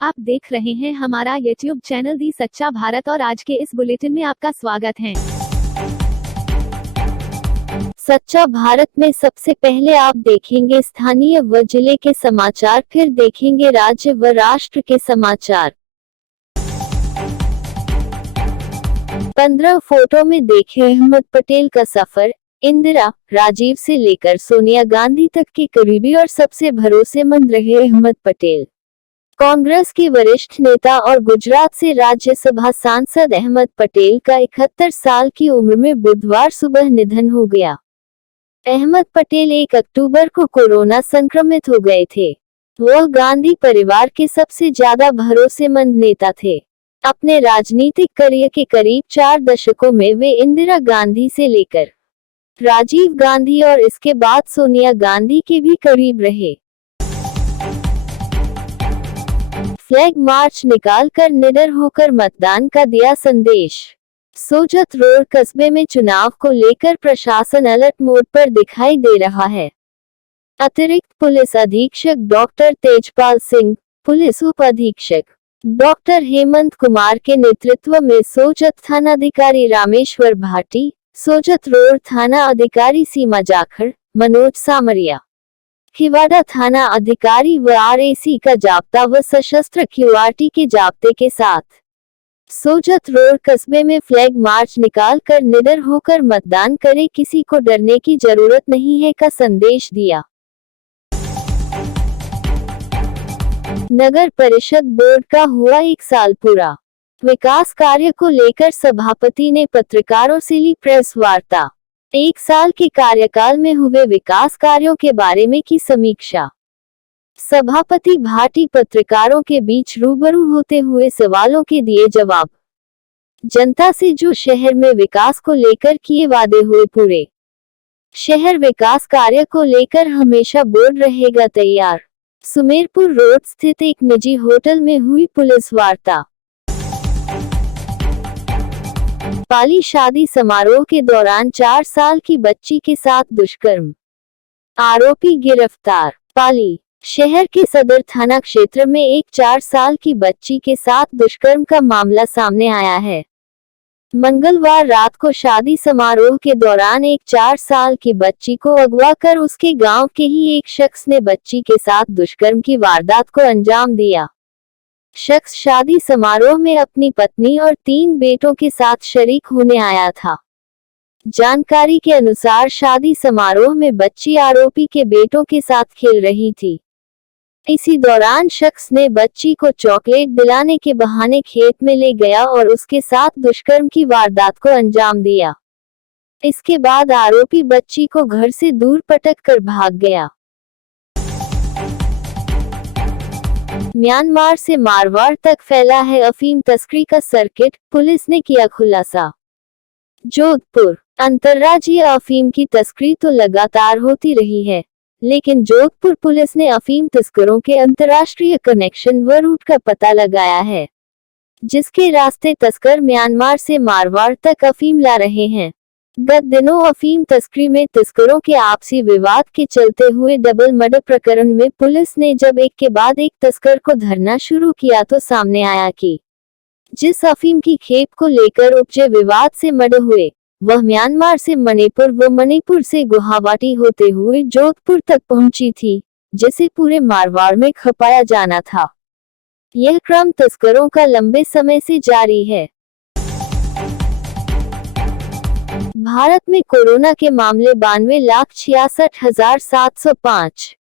आप देख रहे हैं हमारा YouTube चैनल दी सच्चा भारत और आज के इस बुलेटिन में आपका स्वागत है। सच्चा भारत में सबसे पहले आप देखेंगे स्थानीय व जिले के समाचार, फिर देखेंगे राज्य व राष्ट्र के समाचार। 15 फोटो में देखें अहमद पटेल का सफर। इंदिरा, राजीव से लेकर सोनिया गांधी तक के करीबी और सबसे भरोसेमंद रहे अहमद पटेल। कांग्रेस के वरिष्ठ नेता और गुजरात से राज्यसभा सांसद अहमद पटेल का 71 साल की उम्र में बुधवार सुबह निधन हो गया। अहमद पटेल 1 अक्टूबर को कोरोना संक्रमित हो गए थे। वह गांधी परिवार के सबसे ज्यादा भरोसेमंद नेता थे। अपने राजनीतिक करियर के करीब 4 दशकों में वे इंदिरा गांधी से लेकर राजीव गांधी और इसके बाद सोनिया गांधी के भी करीब रहे। फ्लैग मार्च निकालकर निडर होकर मतदान का दिया संदेश। सोजत रोड कस्बे में चुनाव को लेकर प्रशासन अलर्ट मोड पर दिखाई दे रहा है। अतिरिक्त पुलिस अधीक्षक डॉक्टर तेजपाल सिंह, पुलिस उप अधीक्षक डॉक्टर हेमंत कुमार के नेतृत्व में सोजत थानाधिकारी रामेश्वर भाटी, सोजत रोड थाना अधिकारी सीमा जाखड़, मनोज सामरिया, खिवाड़ा थाना अधिकारी व आरएसी का जाप्ता व सशस्त्र क्यूआरटी के जाप्ते के साथ सोजत रोड कस्बे में फ्लैग मार्च निकालकर निडर होकर मतदान करें, किसी को डरने की जरूरत नहीं है का संदेश दिया। नगर परिषद बोर्ड का हुआ 1 साल पूरा। विकास कार्य को लेकर सभापति ने पत्रकारों से ली प्रेस वार्ता। 1 साल के कार्यकाल में हुए विकास कार्यों के बारे में की समीक्षा। सभापति भाटी पत्रकारों के बीच रूबरू होते हुए सवालों के दिए जवाब। जनता से जो शहर में विकास को लेकर किए वादे हुए पूरे। शहर विकास कार्य को लेकर हमेशा बोर्ड रहेगा तैयार। सुमेरपुर रोड स्थित एक निजी होटल में हुई पुलिस वार्ता। पाली शादी समारोह के दौरान 4 साल की बच्ची के साथ दुष्कर्म, आरोपी गिरफ्तार। पाली शहर के सदर थाना क्षेत्र में एक 4 साल की बच्ची के साथ दुष्कर्म का मामला सामने आया है। मंगलवार रात को शादी समारोह के दौरान एक 4 साल की बच्ची को अगवा कर उसके गांव के ही एक शख्स ने बच्ची के साथ दुष्कर्म की वारदात को अंजाम दिया। शख्स शादी समारोह में अपनी पत्नी और 3 बेटों के साथ शरीक होने आया था। जानकारी के अनुसार शादी समारोह में बच्ची आरोपी के बेटों के साथ खेल रही थी। इसी दौरान शख्स ने बच्ची को चॉकलेट दिलाने के बहाने खेत में ले गया और उसके साथ दुष्कर्म की वारदात को अंजाम दिया। इसके बाद आरोपी बच्ची को घर से दूर पटक कर भाग गया। म्यांमार से मारवाड़ तक फैला है अफीम तस्करी का सर्किट, पुलिस ने किया खुलासा। जोधपुर अंतर्राज्यीय अफीम की तस्करी तो लगातार होती रही है, लेकिन जोधपुर पुलिस ने अफीम तस्करों के अंतर्राष्ट्रीय कनेक्शन व रूट का पता लगाया है, जिसके रास्ते तस्कर म्यांमार से मारवाड़ तक अफीम ला रहे हैं। गत दिनों अफीम तस्करी में तस्करों के आपसी विवाद के चलते हुए डबल मर्डर प्रकरण में पुलिस ने जब एक के बाद एक तस्कर को धरना शुरू किया तो सामने आया कि जिस अफीम की खेप को लेकर उपजे विवाद से मर्डर हुए, वह म्यांमार से मणिपुर व मणिपुर से गुवाहाटी होते हुए जोधपुर तक पहुंची थी, जिसे पूरे मारवाड़ में खपाया जाना था। यह क्रम तस्करों का लंबे समय से जारी है। भारत में कोरोना के मामले 92,66,705।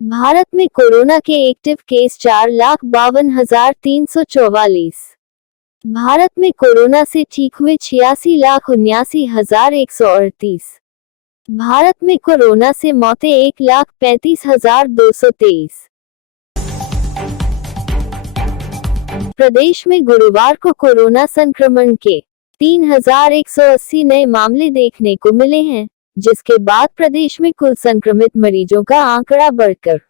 भारत में कोरोना के एक्टिव केस 4,52,344। भारत में कोरोना से ठीक हुए 86,79,138। भारत में कोरोना से मौतें 1,35,223। प्रदेश में गुरुवार को कोरोना संक्रमण के 3,180 नए मामले देखने को मिले हैं, जिसके बाद प्रदेश में कुल संक्रमित मरीजों का आंकड़ा बढ़कर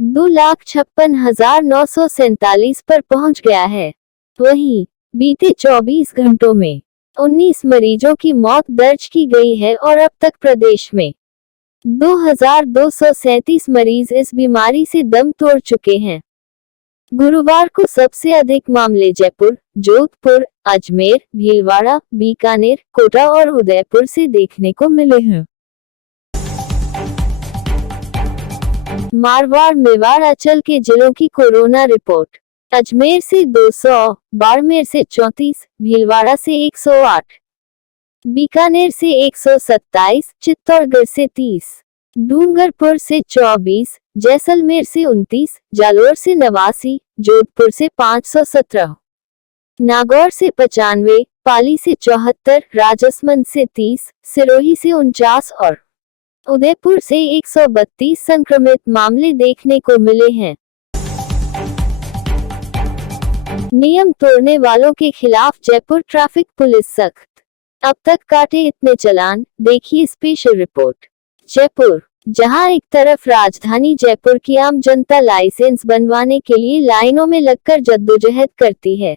2,56,947 पर पहुंच गया है। वहीं बीते 24 घंटों में 19 मरीजों की मौत दर्ज की गई है और अब तक प्रदेश में 2,237 मरीज इस बीमारी से दम तोड़ चुके हैं। गुरुवार को सबसे अधिक मामले जयपुर, जोधपुर, अजमेर, भीलवाड़ा, बीकानेर, कोटा और उदयपुर से देखने को मिले हैं। मारवाड़, मेवाड़, अंचल के जिलों की कोरोना रिपोर्ट। अजमेर से 200, बाड़मेर से 34, भीलवाड़ा से 108, बीकानेर से 127, चित्तौड़गढ़ से 30, डूंगरपुर से 24, जैसलमेर से 29, जालोर से 89, जोधपुर से 517, नागौर से 95, पाली से 74, राजसमंद से 30, सिरोही से 49 और उदयपुर से 132 संक्रमित मामले देखने को मिले हैं। नियम तोड़ने वालों के खिलाफ जयपुर ट्रैफिक पुलिस सख्त। अब तक काटे इतने चालान, देखिए स्पेशल रिपोर्ट। जयपुर, जहां एक तरफ राजधानी जयपुर की आम जनता लाइसेंस बनवाने के लिए लाइनों में लगकर जद्दोजहद करती है,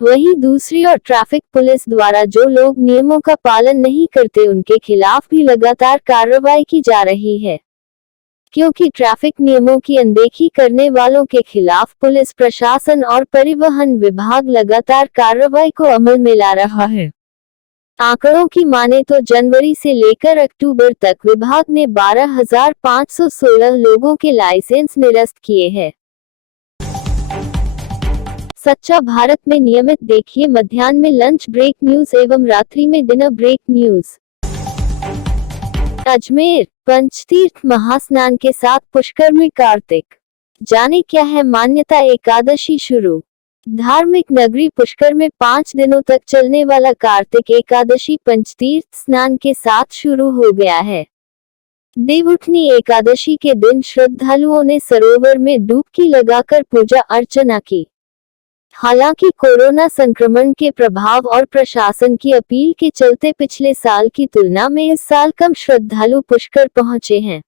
वहीं दूसरी ओर ट्रैफिक पुलिस द्वारा जो लोग नियमों का पालन नहीं करते उनके खिलाफ भी लगातार कार्रवाई की जा रही है। क्योंकि ट्रैफिक नियमों की अनदेखी करने वालों के खिलाफ पुलिस प्रशासन और परिवहन विभाग लगातार कार्रवाई को अमल में ला रहा है। आंकड़ों की माने तो जनवरी से लेकर अक्टूबर तक विभाग ने 12,516 लोगों के लाइसेंस निरस्त किए हैं। सच्चा भारत में नियमित देखिए मध्याह्न में लंच ब्रेक न्यूज एवं रात्रि में डिनर ब्रेक न्यूज। अजमेर, पंचतीर्थ महास्नान के साथ पुष्कर में कार्तिक। जाने क्या है मान्यता, एकादशी शुरू। धार्मिक नगरी पुष्कर में 5 दिनों तक चलने वाला कार्तिक एकादशी पंचतीर्थ स्नान के साथ शुरू हो गया है। देवउठनी एकादशी के दिन श्रद्धालुओं ने सरोवर में डुबकी लगाकर पूजा अर्चना की। हालांकि कोरोना संक्रमण के प्रभाव और प्रशासन की अपील के चलते पिछले साल की तुलना में इस साल कम श्रद्धालु पुष्कर पहुंचे हैं।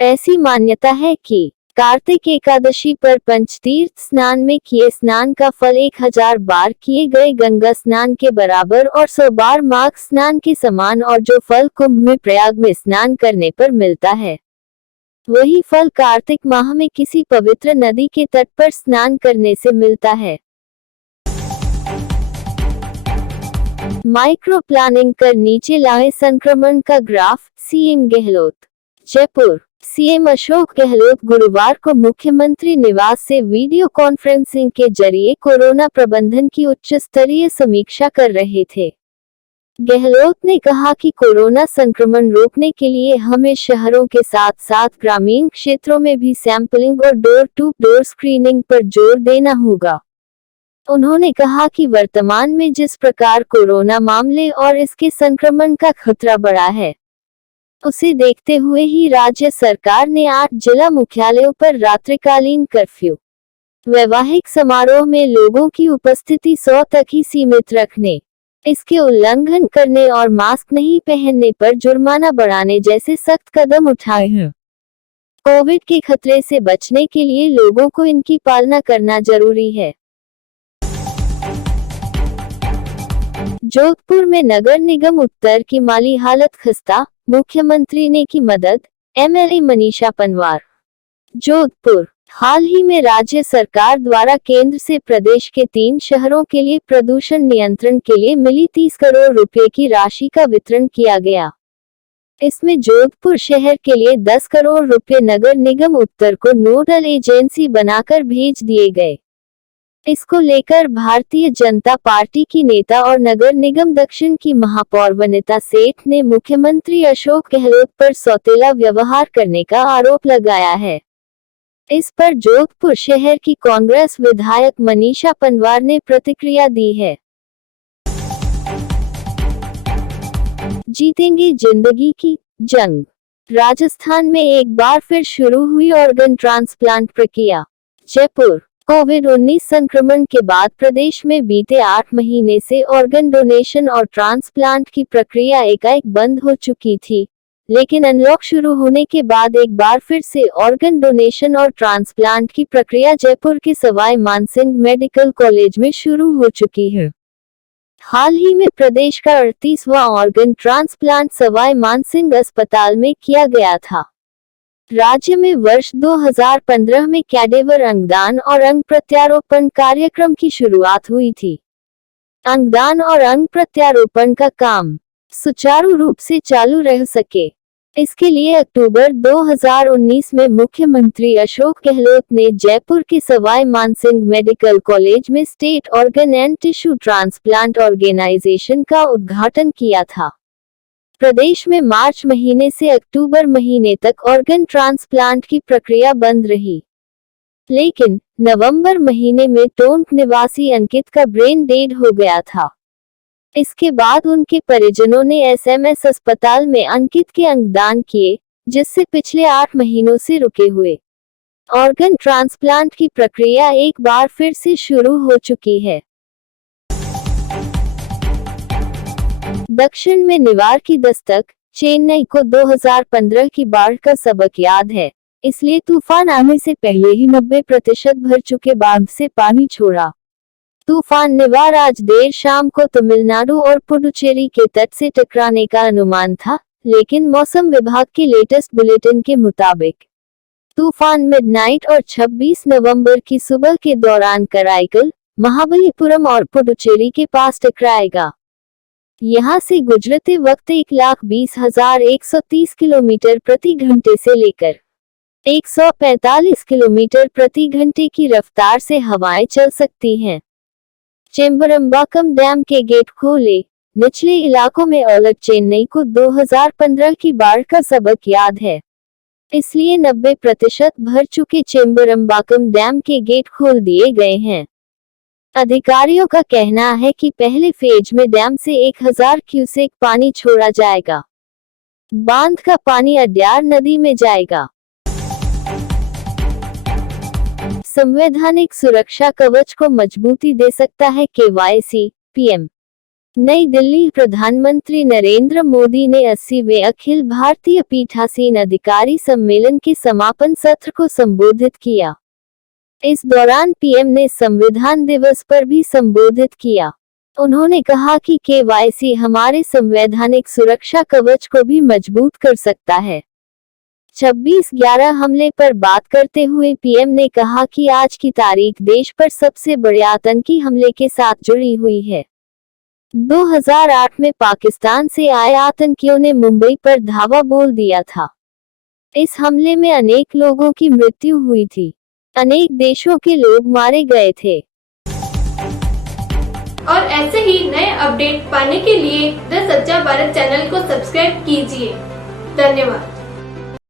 ऐसी मान्यता है कि कार्तिक एकादशी पर पंचतीर्थ स्नान में किए स्नान का फल 1000 बार किए गए गंगा स्नान के बराबर और 100 बार माघ स्नान के समान, और जो फल कुंभ में प्रयाग में स्नान करने पर मिलता है, वही फल कार्तिक माह में किसी पवित्र नदी के तट पर स्नान करने से मिलता है। माइक्रो प्लानिंग कर नीचे लाए संक्रमण का graph, CM Gehlot. Jaipur, CM Ashok Gehlot गुरुवार को मुख्यमंत्री निवास से वीडियो कॉन्फ्रेंसिंग के जरिए कोरोना प्रबंधन की उच्च स्तरीय समीक्षा कर रहे थे। गहलोत ने कहा कि कोरोना संक्रमण रोकने के लिए हमें शहरों के साथ साथ ग्रामीण क्षेत्रों में भी सैंपलिंग और डोर टू डोर स्क्रीनिंग पर जोर देना होगा। उन्होंने कहा कि वर्तमान में जिस प्रकार कोरोना मामले और इसके संक्रमण का खतरा बढ़ा है, उसे देखते हुए ही राज्य सरकार ने 8 जिला मुख्यालयों पर रात्रिकालीन कर्फ्यू, वैवाहिक समारोह में लोगों की उपस्थिति 100 तक ही सीमित रखने, इसके उल्लंघन करने और मास्क नहीं पहनने पर जुर्माना बढ़ाने जैसे सख्त कदम उठाए हैं। कोविड के खतरे से बचने के लिए लोगों को इनकी पालना करना जरूरी है। जोधपुर में नगर निगम उत्तर की माली हालत खस्ता, मुख्यमंत्री ने की मदद, एमएलए मनीषा पंवार। जोधपुर, हाल ही में राज्य सरकार द्वारा केंद्र से प्रदेश के 3 शहरों के लिए प्रदूषण नियंत्रण के लिए मिली 30 करोड़ रुपए की राशि का वितरण किया गया। इसमें जोधपुर शहर के लिए 10 करोड़ रुपए नगर निगम उत्तर को नोडल एजेंसी बनाकर भेज दिए गए। इसको लेकर भारतीय जनता पार्टी की नेता और नगर निगम दक्षिण की महापौर वनिता सेठ ने मुख्यमंत्री अशोक गहलोत पर सौतेला व्यवहार करने का आरोप लगाया है। इस पर जोधपुर शहर की कांग्रेस विधायक मनीषा पंवार ने प्रतिक्रिया दी है। जीतेंगे जिंदगी की जंग। राजस्थान में एक बार फिर शुरू हुई ऑर्गन ट्रांसप्लांट प्रक्रिया। जयपुर, कोविड-19 संक्रमण के बाद प्रदेश में बीते 8 महीने से ऑर्गन डोनेशन और ट्रांसप्लांट की प्रक्रिया एकाएक बंद हो चुकी थी, लेकिन अनलॉक शुरू होने के बाद एक बार फिर से ऑर्गन डोनेशन और ट्रांसप्लांट की प्रक्रिया जयपुर के सवाई मानसिंह मेडिकल कॉलेज में शुरू हो चुकी है। हाल ही में प्रदेश का 38वां ऑर्गन ट्रांसप्लांट सवाई मानसिंह अस्पताल में किया गया था। राज्य में वर्ष 2015 में कैडेवर अंगदान और अंग प्रत्यारोपण कार्यक्रम की शुरुआत हुई थी। अंगदान और अंग प्रत्यारोपण का काम सुचारू रूप से चालू रह सके, इसके लिए अक्टूबर 2019 में मुख्यमंत्री अशोक गहलोत ने जयपुर के सवाई मानसिंह मेडिकल कॉलेज में state organ and tissue transplant organisation का उद्घाटन किया था। प्रदेश में मार्च महीने से अक्टूबर महीने तक ऑर्गन ट्रांसप्लांट की प्रक्रिया बंद रही, लेकिन नवंबर महीने में टोंक निवासी अंकित का ब्रेन डेड हो गया था। इसके बाद उनके परिजनों ने एसएमएस अस्पताल में अंकित के अंगदान किए, जिससे पिछले 8 महीनों से रुके हुए ऑर्गन ट्रांसप्लांट की प्रक्रिया एक बार फिर से शुरू हो चुकी है। दक्षिण में निवार की दस्तक। चेन्नई को 2015 की बाढ़ का सबक याद है, इसलिए तूफान आने से पहले ही 90% भर चुके बांध से पानी छोड़ा। तूफान निवार आज देर शाम को तमिलनाडु और पुडुचेरी के तट से टकराने का अनुमान था, लेकिन मौसम विभाग के लेटेस्ट बुलेटिन के मुताबिक तूफान मिडनाइट और 26 नवंबर की सुबह के दौरान कराईकल, महाबलीपुरम और पुडुचेरी के पास टकराएगा। यहां से गुजरते वक्त 1,20,130 किलोमीटर प्रति घंटे से लेकर 145 किलोमीटर प्रति घंटे की रफ्तार से हवाएं चल सकती हैं। चेम्बरम्बाकम डैम के गेट खोले। निचले इलाकों में अलर्ट। चेन्नई को 2015 की बाढ़ का सबक याद है, इसलिए 90% भर चुके चेम्बरम्बाकम डैम के गेट खोल दिए गए हैं। अधिकारियों का कहना है कि पहले फेज में डैम से 1000 क्यूसेक पानी छोड़ा जाएगा। बांध का पानी अड्यार नदी में जाएगा। संवैधानिक सुरक्षा कवच को मजबूती दे सकता है केवाईसी, पीएम। नई दिल्ली। प्रधानमंत्री नरेंद्र मोदी ने 80वें अखिल भारतीय पीठासीन अधिकारी सम्मेलन के समापन सत्र को संबोधित किया। इस दौरान पीएम ने संविधान दिवस पर भी संबोधित किया। उन्होंने कहा कि केवाईसी हमारे संवैधानिक सुरक्षा कवच को भी मजबूत कर सकता है। 26/11 हमले पर बात करते हुए पीएम ने कहा कि आज की तारीख देश पर सबसे बड़े आतंकी हमले के साथ जुड़ी हुई है। 2008 में पाकिस्तान से आए आतंकियों ने मुंबई पर धावा बोल दिया था। इस हमले में अनेक लोगों की मृत्यु हुई थी, अनेक देशों के लोग मारे गए थे। और ऐसे ही नए अपडेट पाने के लिए द सच्चा भारत चैनल को सब्सक्राइब कीजिए। धन्यवाद।